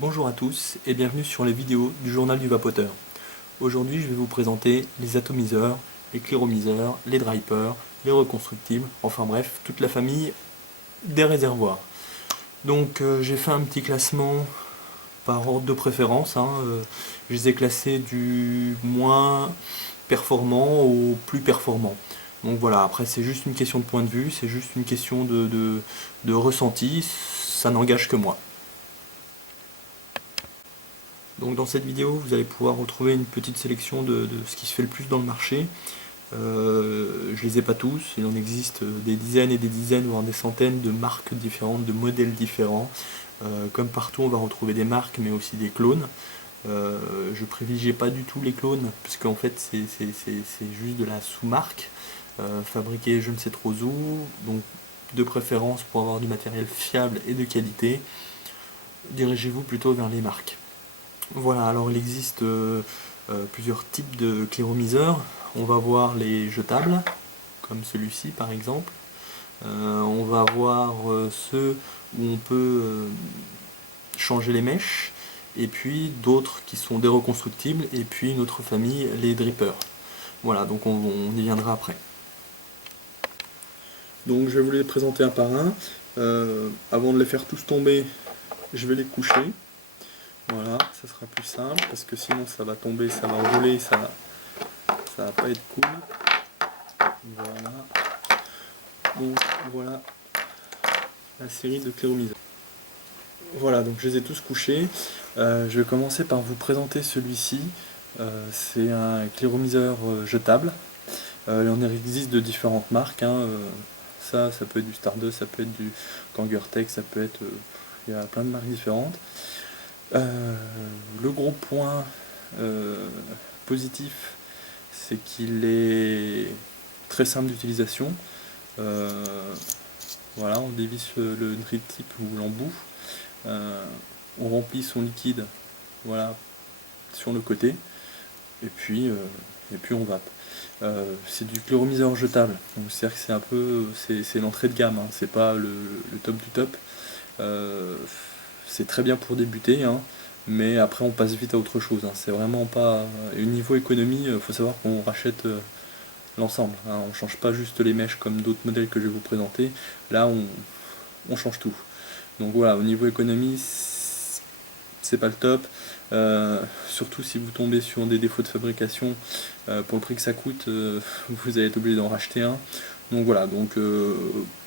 Bonjour à tous et bienvenue sur les vidéos du journal du vapoteur. Aujourd'hui je vais vous présenter les atomiseurs, les cléromiseurs, les dripers, les reconstructibles, enfin bref, toute la famille des réservoirs. Donc j'ai fait un petit classement par ordre de préférence, je les ai classés du moins performant au plus performant. Donc voilà, après c'est juste une question de point de vue, c'est juste une question de ressenti, ça n'engage que moi. Donc dans cette vidéo, vous allez pouvoir retrouver une petite sélection de ce qui se fait le plus dans le marché. Je les ai pas tous, il en existe des dizaines et des dizaines, voire des centaines de marques différentes, de modèles différents. Comme partout, on va retrouver des marques, mais aussi des clones. Je privilégie pas du tout les clones, parce qu'en fait c'est juste de la sous-marque, fabriquée je ne sais trop où, donc de préférence pour avoir du matériel fiable et de qualité, dirigez-vous plutôt vers les marques. Voilà, alors il existe plusieurs types de cléromiseurs. On va voir les jetables, comme celui-ci par exemple. On va voir ceux où on peut changer les mèches, et puis d'autres qui sont des reconstructibles, et puis une autre famille, les drippers. Voilà, donc on y viendra après. Donc je vais vous les présenter un par un. Avant de les faire tous tomber, je vais les coucher. Voilà, ça sera plus simple parce que sinon ça va tomber, ça va rouler, ça va pas être cool. Voilà. Donc voilà la série de cléromiseurs. Voilà, donc je les ai tous couchés. Je vais commencer par vous présenter celui-ci. C'est un cléromiseur jetable. Il en existe de différentes marques. Ça peut être du Stardust, ça peut être du Kangertech, ça peut être... il y a plein de marques différentes. Le gros point positif, c'est qu'il est très simple d'utilisation. Voilà, on dévisse le drip tip ou l'embout, on remplit son liquide, voilà, sur le côté, et puis on vape. C'est du cléromiseur jetable, donc c'est-à-dire que c'est un peu, c'est l'entrée de gamme, c'est pas le top du top. C'est très bien pour débuter, mais après on passe vite à autre chose. C'est vraiment pas. Et au niveau économie, il faut savoir qu'on rachète l'ensemble. On change pas juste les mèches comme d'autres modèles que je vais vous présenter. Là, on change tout. Donc voilà, au niveau économie, c'est pas le top. Surtout si vous tombez sur des défauts de fabrication, pour le prix que ça coûte, vous allez être obligé d'en racheter un. Donc voilà, donc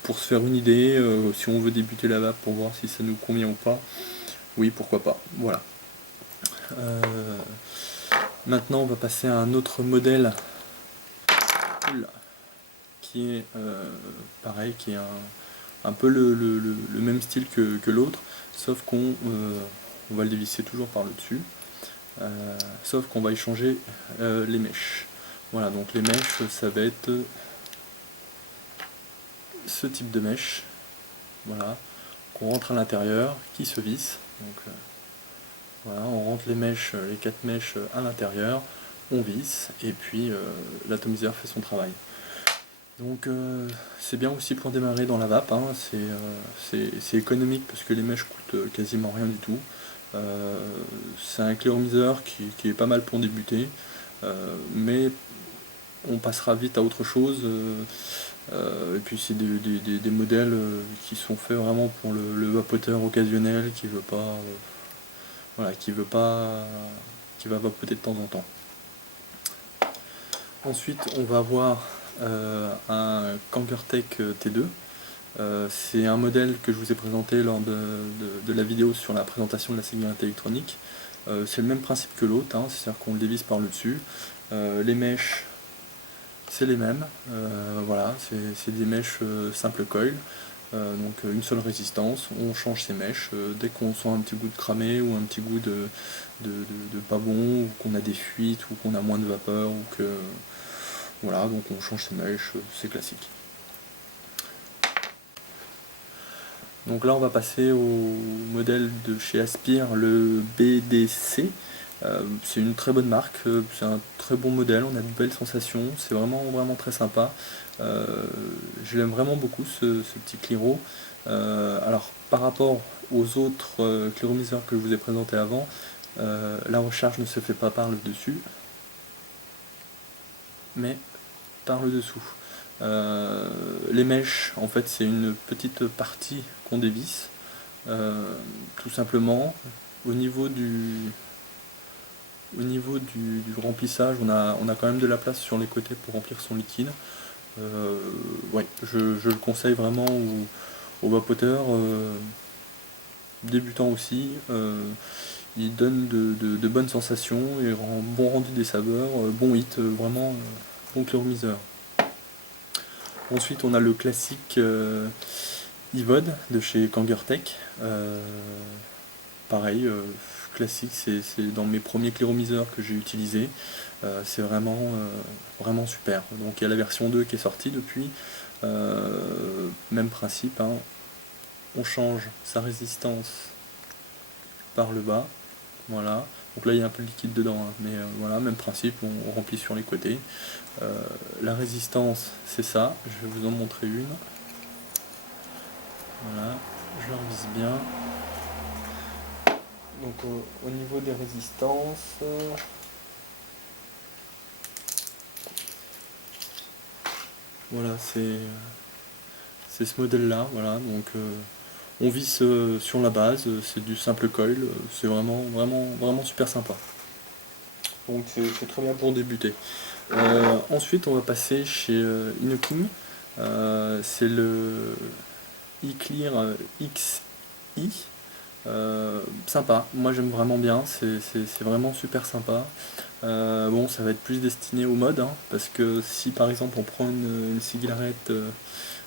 pour se faire une idée, si on veut débuter la vape pour voir si ça nous convient ou pas, oui, pourquoi pas. Voilà. Maintenant, on va passer à un autre modèle qui est pareil, qui est un peu le même style que l'autre, sauf qu'on va le dévisser toujours par le dessus, sauf qu'on va y changer les mèches. Voilà, donc les mèches, ça va être ce type de mèche, voilà, qu'on rentre à l'intérieur, qui se visse. Donc voilà, on rentre les mèches, les 4 mèches à l'intérieur, on visse, et puis l'atomiseur fait son travail. Donc c'est bien aussi pour démarrer dans la vape, c'est économique parce que les mèches coûtent quasiment rien du tout. C'est un cléromiseur qui est pas mal pour débuter, mais on passera vite à autre chose. Et puis c'est des modèles qui sont faits vraiment pour le vapoteur occasionnel qui veut pas, voilà, qui va vapoter de temps en temps. Ensuite, on va avoir un Kangertech T2. C'est un modèle que je vous ai présenté lors de la vidéo sur la présentation de la sécurité électronique. C'est le même principe que l'autre, c'est-à-dire qu'on le dévisse par le dessus. Les mèches, c'est les mêmes. Voilà, c'est des mèches simple coil. Donc une seule résistance, on change ses mèches dès qu'on sent un petit goût de cramé ou un petit goût de pas bon, ou qu'on a des fuites, ou qu'on a moins de vapeur, ou que voilà, donc on change ses mèches, c'est classique. Donc là on va passer au modèle de chez Aspire, le BDC. C'est une très bonne marque, c'est un très bon modèle, on a de belles sensations, c'est vraiment très sympa. Je l'aime vraiment beaucoup ce petit Cliro. Alors par rapport aux autres cléromiseurs que je vous ai présentés avant, la recharge ne se fait pas par le dessus, mais par le dessous. Les mèches, en fait, c'est une petite partie qu'on dévisse, tout simplement. Au niveau du remplissage, on a quand même de la place sur les côtés pour remplir son liquide. Ouais, je le conseille vraiment aux vapoteurs, débutants aussi. Il donne de bonnes sensations et rend bon rendu des saveurs, bon hit, vraiment bon cléromiseur. Ensuite, on a le classique Ivod de chez Kangertech. Pareil, classique, c'est dans mes premiers cléromiseurs que j'ai utilisé. C'est vraiment super. Donc il y a la version 2 qui est sortie depuis. Même principe, hein. On change sa résistance par le bas. Voilà. Donc là il y a un peu de liquide dedans, hein, mais voilà, même principe, on remplit sur les côtés. La résistance, c'est ça. Je vais vous en montrer une. Voilà, je la revise bien. Donc au niveau des résistances, voilà, c'est ce modèle là, voilà, donc on visse sur la base, c'est du simple coil, c'est vraiment super sympa. Donc c'est très bien pour débuter. Ensuite on va passer chez Inoking, c'est le eClear XI. Sympa, moi j'aime vraiment bien, c'est vraiment super sympa. Bon, ça va être plus destiné au mode, hein, parce que si par exemple on prend une cigarette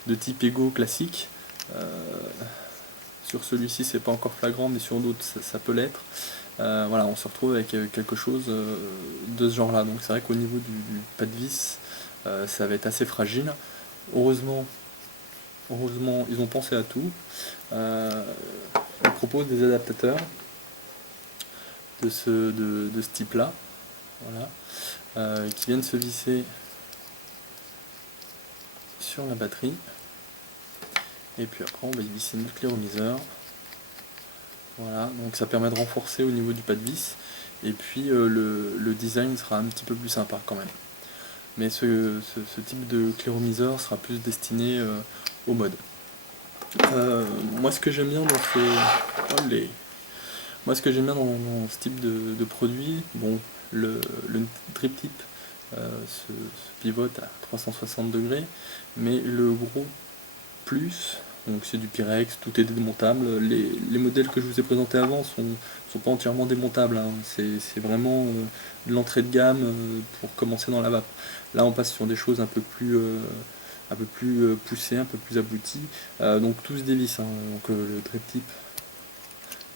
de type Ego classique, sur celui-ci c'est pas encore flagrant, mais sur d'autres ça peut l'être. Voilà, on se retrouve avec quelque chose de ce genre-là. Donc c'est vrai qu'au niveau du pas de vis, ça va être assez fragile. Heureusement, ils ont pensé à tout. On propose des adaptateurs de ce type-là, voilà, qui viennent se visser sur la batterie. Et puis après on va y visser notre cléromiseur. Voilà, donc ça permet de renforcer au niveau du pas de vis. Et puis le design sera un petit peu plus sympa quand même. Mais ce type de cléromiseur sera plus destiné au mode. Moi ce que j'aime bien dans ce type de produit, bon, le drip tip se pivote à 360 degrés, mais le gros plus, donc c'est du Pyrex, tout est démontable. Les modèles que je vous ai présentés avant sont pas entièrement démontables, hein. C'est vraiment de l'entrée de gamme pour commencer dans la vape. Là on passe sur des choses un peu plus poussées, un peu plus abouties. Donc tout se dévisse, hein. Donc le drip tip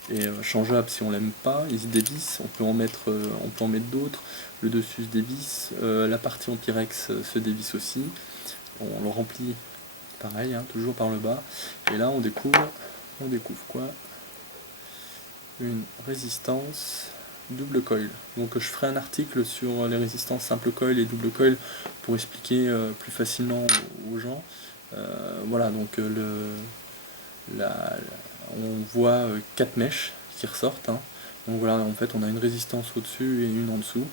est changeable si on l'aime pas, il se dévisse, on peut en mettre d'autres, le dessus se dévisse, la partie en Pyrex se dévisse aussi, on le remplit pareil, hein, toujours par le bas, et là on découvre quoi? Une résistance double coil. Donc je ferai un article sur les résistances simple coil et double coil pour expliquer plus facilement aux gens. Voilà, donc on voit 4 mèches qui ressortent, hein. Donc voilà, en fait on a une résistance au-dessus et une en dessous,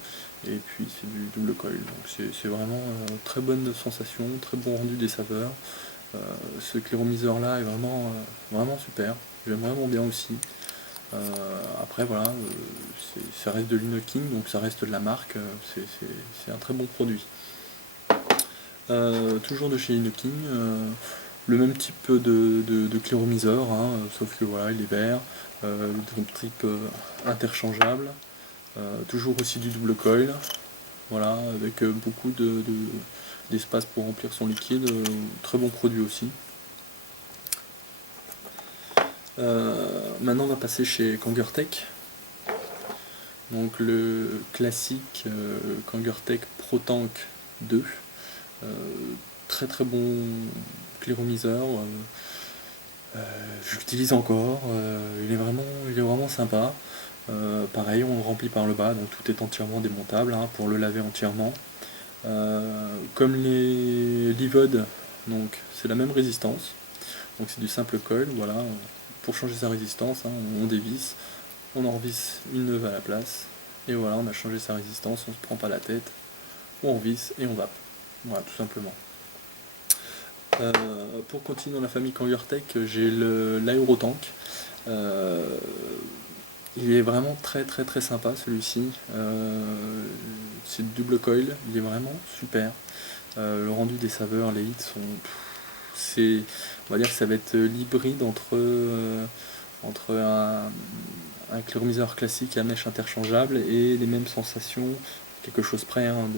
et puis c'est du double coil, donc c'est vraiment très bonne sensation, très bon rendu des saveurs. Ce cléromiseur là est vraiment super, j'aime vraiment bien aussi. Après voilà, ça reste de l'Inoking, donc ça reste de la marque, c'est un très bon produit. Toujours de chez Inoking, le même type de cléromiseur, hein, sauf que voilà, il est vert, le drip tip interchangeable, toujours aussi du double coil, voilà, avec beaucoup d'espace pour remplir son liquide, très bon produit aussi. Maintenant on va passer chez Kangertech, donc le classique Kangertech ProTank 2, très bon cléromiseur, je l'utilise encore, il est vraiment sympa. Pareil, on le remplit par le bas, donc tout est entièrement démontable, hein, pour le laver entièrement. Comme les Livod, donc c'est la même résistance, donc c'est du simple coil, voilà, pour changer sa résistance, hein, on dévisse, on en revisse une neuve à la place, et voilà, on a changé sa résistance, on se prend pas la tête, on revisse et on vape. Voilà, tout simplement. Pour continuer dans la famille Kangertech, j'ai l'Aerotank. Il est vraiment très très très sympa celui-ci. C'est double coil, il est vraiment super. Le rendu des saveurs, les hits sont... on va dire que ça va être l'hybride entre un cléromiseur classique à mèche interchangeable et les mêmes sensations, quelque chose près hein,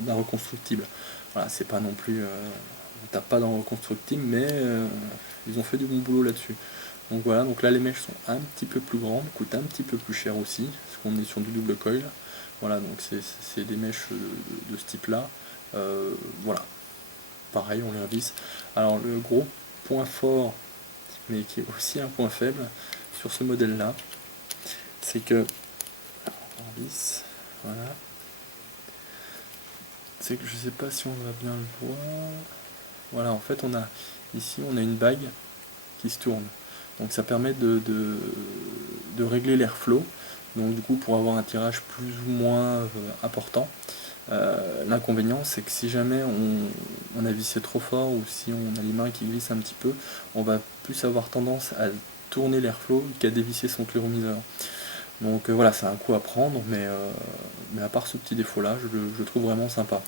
d'un reconstructible. Voilà, c'est pas non plus... on tape pas dans le reconstructible, mais ils ont fait du bon boulot là-dessus. Donc voilà, donc là les mèches sont un petit peu plus grandes, coûtent un petit peu plus cher aussi, parce qu'on est sur du double coil. Voilà, donc c'est des mèches de ce type-là. Voilà, pareil, on les revisse. Alors le gros point fort, mais qui est aussi un point faible sur ce modèle-là, c'est que, on visse, voilà, c'est que je sais pas si on va bien le voir. Voilà, en fait, ici on a une bague qui se tourne. Donc ça permet de régler l'airflow. Donc du coup pour avoir un tirage plus ou moins important. L'inconvénient c'est que si jamais on a vissé trop fort ou si on a les mains qui glissent un petit peu, on va plus avoir tendance à tourner l'airflow qu'à dévisser son cléromiseur. Donc voilà, c'est un coup à prendre, mais à part ce petit défaut là, je le trouve vraiment sympa.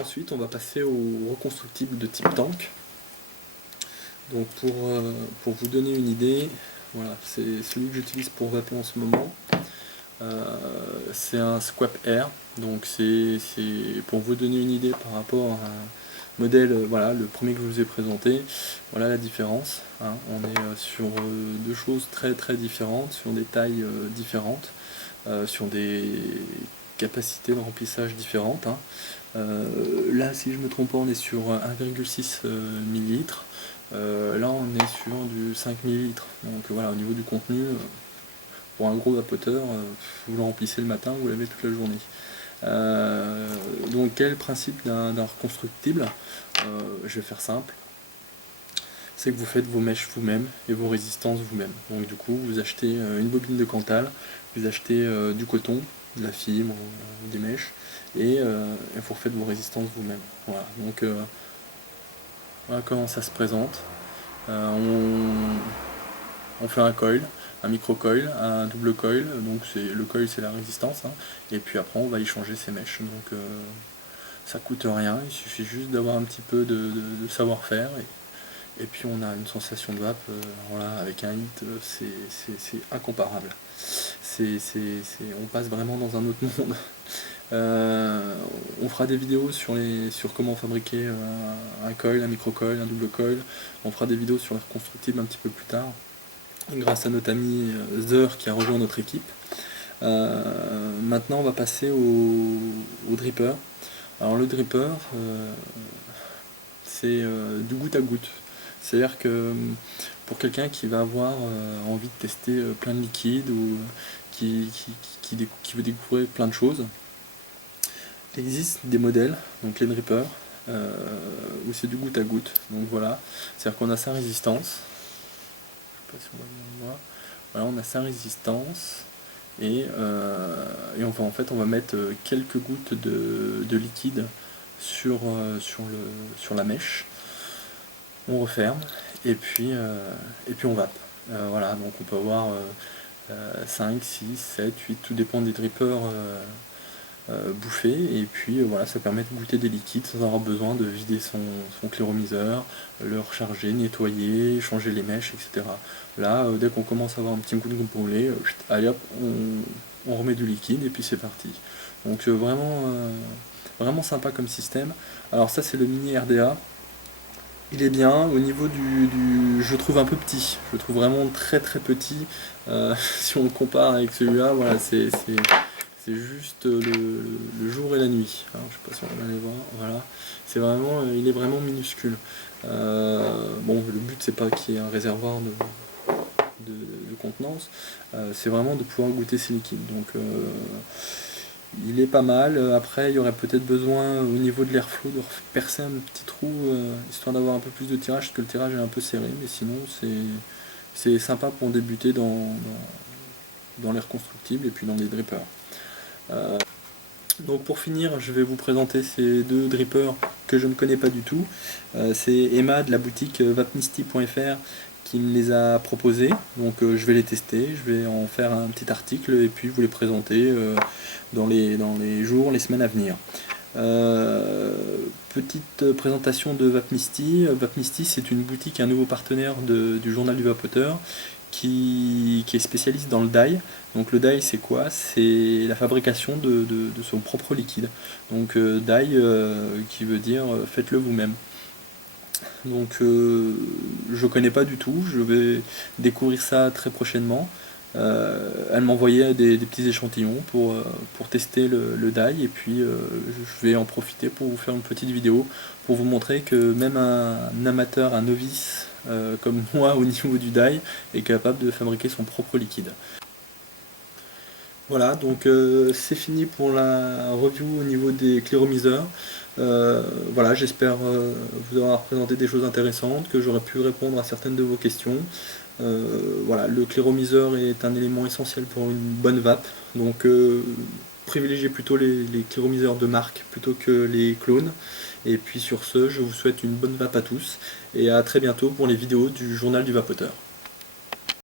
Ensuite on va passer au reconstructible de type tank. Donc pour vous donner une idée, voilà, c'est celui que j'utilise pour vaper en ce moment. C'est un Squap Air, donc c'est pour vous donner une idée par rapport à un modèle, voilà, le premier que je vous ai présenté. Voilà la différence, hein. On est sur deux choses très très différentes, sur des tailles différentes, sur des capacités de remplissage différentes, hein. Là, si je ne me trompe pas, on est sur 1,6 ml. Là, on est sur du 5 ml. Donc voilà, au niveau du contenu, pour un gros vapoteur, vous le remplissez le matin, vous l'avez toute la journée. Donc quel est le principe d'un reconstructible? Je vais faire simple. C'est que vous faites vos mèches vous-même et vos résistances vous-même. Donc du coup, vous achetez une bobine de Cantal, vous achetez du coton, de la fibre, des mèches, et vous refaites vos résistances vous-même. Voilà, donc voilà comment ça se présente. On fait un coil, un micro-coil, un double coil, donc le coil c'est la résistance, hein, et puis après on va y changer ses mèches. Donc ça coûte rien, il suffit juste d'avoir un petit peu de savoir-faire. Et puis on a une sensation de vape, voilà, avec un hit, c'est incomparable. On passe vraiment dans un autre monde. On fera des vidéos sur comment fabriquer un coil, un micro-coil, un double coil. On fera des vidéos sur les reconstructibles un petit peu plus tard, grâce à notre ami Zer qui a rejoint notre équipe. Maintenant on va passer au dripper. Alors le dripper, c'est du goutte à goutte. C'est-à-dire que pour quelqu'un qui va avoir envie de tester plein de liquides ou qui veut découvrir plein de choses, il existe des modèles, donc les drippers, où c'est du goutte à goutte. Donc voilà, c'est-à-dire qu'on a sa résistance. Je sais pas si on va bien voir. Voilà, on a sa résistance et on va mettre quelques gouttes de liquide sur la mèche. On referme et puis on vape. Voilà, donc on peut avoir 5, 6, 7, 8, tout dépend des drippers bouffés, et puis voilà, ça permet de goûter des liquides sans avoir besoin de vider son cléromiseur, le recharger, nettoyer, changer les mèches, etc. Là, dès qu'on commence à avoir un petit goût de brûlé, allez hop, on remet du liquide et puis c'est parti. Donc vraiment sympa comme système. Alors ça c'est le mini RDA. Il est bien, au niveau je le trouve un peu petit, je le trouve vraiment très très petit, si on le compare avec celui-là, voilà, c'est juste le jour et la nuit. Alors, je sais pas si on va aller voir, voilà, il est vraiment minuscule. Bon, le but c'est pas qu'il y ait un réservoir de contenance, c'est vraiment de pouvoir goûter ces liquides. Donc il est pas mal. Après, il y aurait peut-être besoin au niveau de l'airflow de percer un petit trou, histoire d'avoir un peu plus de tirage, parce que le tirage est un peu serré, mais sinon c'est sympa pour débuter dans l'air constructible et puis dans les drippers. Donc pour finir, je vais vous présenter ces deux drippers que je ne connais pas du tout. C'est Emma de la boutique vapnisty.fr qui me les a proposés. Donc je vais les tester, je vais en faire un petit article et puis vous les présenter dans les jours, les semaines à venir. Petite présentation de Vapnisty. Vapnisty, c'est une boutique, un nouveau partenaire du journal du vapoteur qui est spécialiste dans le dye. Donc le dye, c'est quoi? C'est la fabrication de son propre liquide. Donc dye qui veut dire faites-le vous-même. Donc je connais pas du tout, je vais découvrir ça très prochainement. Elle m'envoyait des petits échantillons pour tester le dye et puis je vais en profiter pour vous faire une petite vidéo pour vous montrer que même un amateur, un novice comme moi au niveau du dye est capable de fabriquer son propre liquide. Voilà, donc c'est fini pour la review au niveau des cléromiseurs. Voilà, j'espère vous avoir présenté des choses intéressantes, que j'aurai pu répondre à certaines de vos questions. Voilà, le cléromiseur est un élément essentiel pour une bonne vape, donc privilégiez plutôt les cléromiseurs de marque plutôt que les clones. Et puis sur ce, je vous souhaite une bonne vape à tous et à très bientôt pour les vidéos du journal du vapoteur.